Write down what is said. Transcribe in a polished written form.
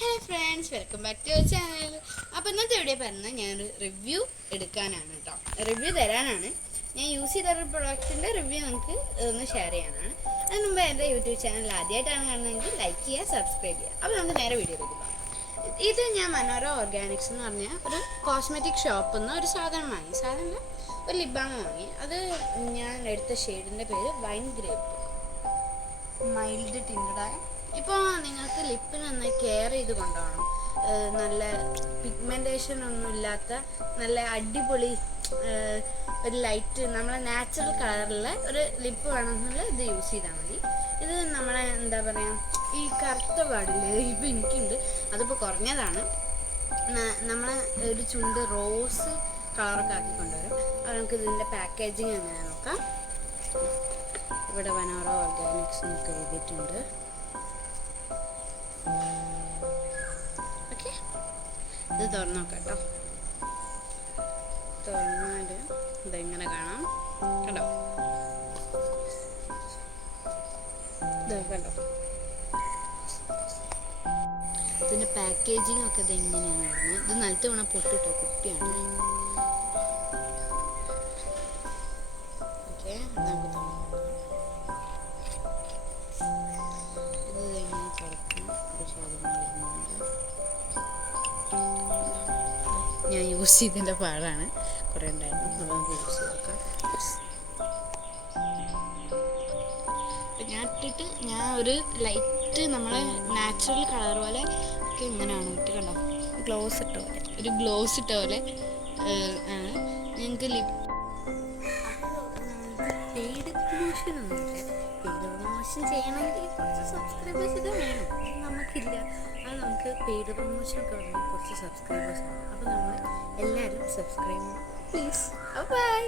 Hello friends, welcome back to our channel. അപ്പോൾ ഇന്നത്തെ video പറഞ്ഞാൽ ഞാനൊരു റിവ്യൂ എടുക്കാനാണ് കേട്ടോ. റിവ്യൂ തരാനാണ്. ഞാൻ യൂസ് ചെയ്ത ഒരു പ്രൊഡക്റ്റിൻ്റെ റിവ്യൂ നിങ്ങൾക്ക് ഒന്ന് ഷെയർ ചെയ്യാനാണ്. അതിന് മുമ്പ് എൻ്റെ യൂട്യൂബ് ചാനൽ ആദ്യമായിട്ടാണ് കാണുന്നതെങ്കിൽ ലൈക്ക് ചെയ്യുക, സബ്സ്ക്രൈബ് ചെയ്യുക. അപ്പോൾ നമുക്ക് നേരെ വീഡിയോ എടുക്കാം. ഇത് ഞാൻ മനോര ഓർഗാനിക്സ് എന്ന് പറഞ്ഞ ഒരു കോസ്മെറ്റിക് ഷോപ്പിൽ നിന്ന് ഒരു സാധനം വാങ്ങി. സാധനം ഒരു ലിപ് ബാം വാങ്ങി. അത് ഞാൻ എടുത്ത ഷെയ്ഡിൻ്റെ പേര് വൈൻ ഗ്രേപ്പ്, മൈൽഡ് ടിൻറ്റഡായ. ഇപ്പോൾ നിങ്ങൾക്ക് ലിപ്പിന് നന്നായി കെയർ ചെയ്ത് കൊണ്ടുപോകണം, നല്ല പിഗ്മെൻറ്റേഷൻ ഒന്നും ഇല്ലാത്ത നല്ല അടിപൊളി ഒരു ലൈറ്റ് നമ്മളെ നാച്ചുറൽ കളറിലുള്ള ഒരു ലിപ്പ് വേണമെന്നുള്ള ഇത് യൂസ് ചെയ്താൽ മതി. ഇത് നമ്മളെ എന്താ പറയുക, ഈ കറുത്ത പാടില്ലേ, ഇപ്പം എനിക്കുണ്ട്, അതിപ്പോൾ കുറഞ്ഞതാണ്. നമ്മളെ ഒരു ചുണ്ട് റോസ് കളറൊക്കെ ആക്കി കൊണ്ടുവരും. അപ്പോൾ നമുക്ക് ഇതിൻ്റെ പാക്കേജിങ് എങ്ങനെ നോക്കാം. ഇവിടെ മനോര ഓർഗാനിക്സ് എന്നൊക്കെ എഴുതിയിട്ടുണ്ട്. ഓക്കെ, ഇത് തുറന്നു നോക്കാം കേട്ടോ. തുറന്നാൽ ഇതെങ്ങനെ കാണാം, കണ്ടോ? കണ്ടോ, ഇതിൻ്റെ പാക്കേജിങ് ഒക്കെ ഇത് എങ്ങനെയാണ് വരുന്നത്. ഇത് നിലത്ത് വീണ പൊട്ടിട്ടോ, കുപ്പിയാണ്. ഓക്കെ, നമുക്ക് തുറന്നു. ഞാൻ യൂസ് ചെയ്തതിൻ്റെ പാടാണ്, കുറേ ഉണ്ടായിരുന്നു, അപ്പോൾ നമുക്ക് യൂസ് ചെയ്ത് നോക്കാം. ഞാൻ ഇട്ടിട്ട് ഞാൻ ഒരു ലൈറ്റ് നമ്മളെ നാച്ചുറൽ കളർ പോലെ ഒക്കെ ഇങ്ങനെയാണ് ഇട്ട്, കണ്ടോ? ഗ്ലോസ് ഇട്ട പോലെ, ഒരു ഗ്ലോസ് ഇട്ട പോലെ ആണ്. ഞങ്ങൾക്ക് പെയ്ഡ് പ്രൊമോഷനൊന്നുമില്ല. പെയ്ഡ് പ്രൊമോഷൻ ചെയ്യണമെങ്കിൽ കുറച്ച് സബ്സ്ക്രൈബേഴ്സ് ഇത് വേണം. നമുക്കില്ല, അത് നമുക്ക് പെയ്ഡ് പ്രൊമോഷനൊക്കെ വേണം, കുറച്ച് സബ്സ്ക്രൈബേഴ്സ് വേണം. അപ്പോൾ നമ്മൾ എല്ലാവരും സബ്സ്ക്രൈബ് ചെയ്യണം പ്ലീസ്. ബൈ.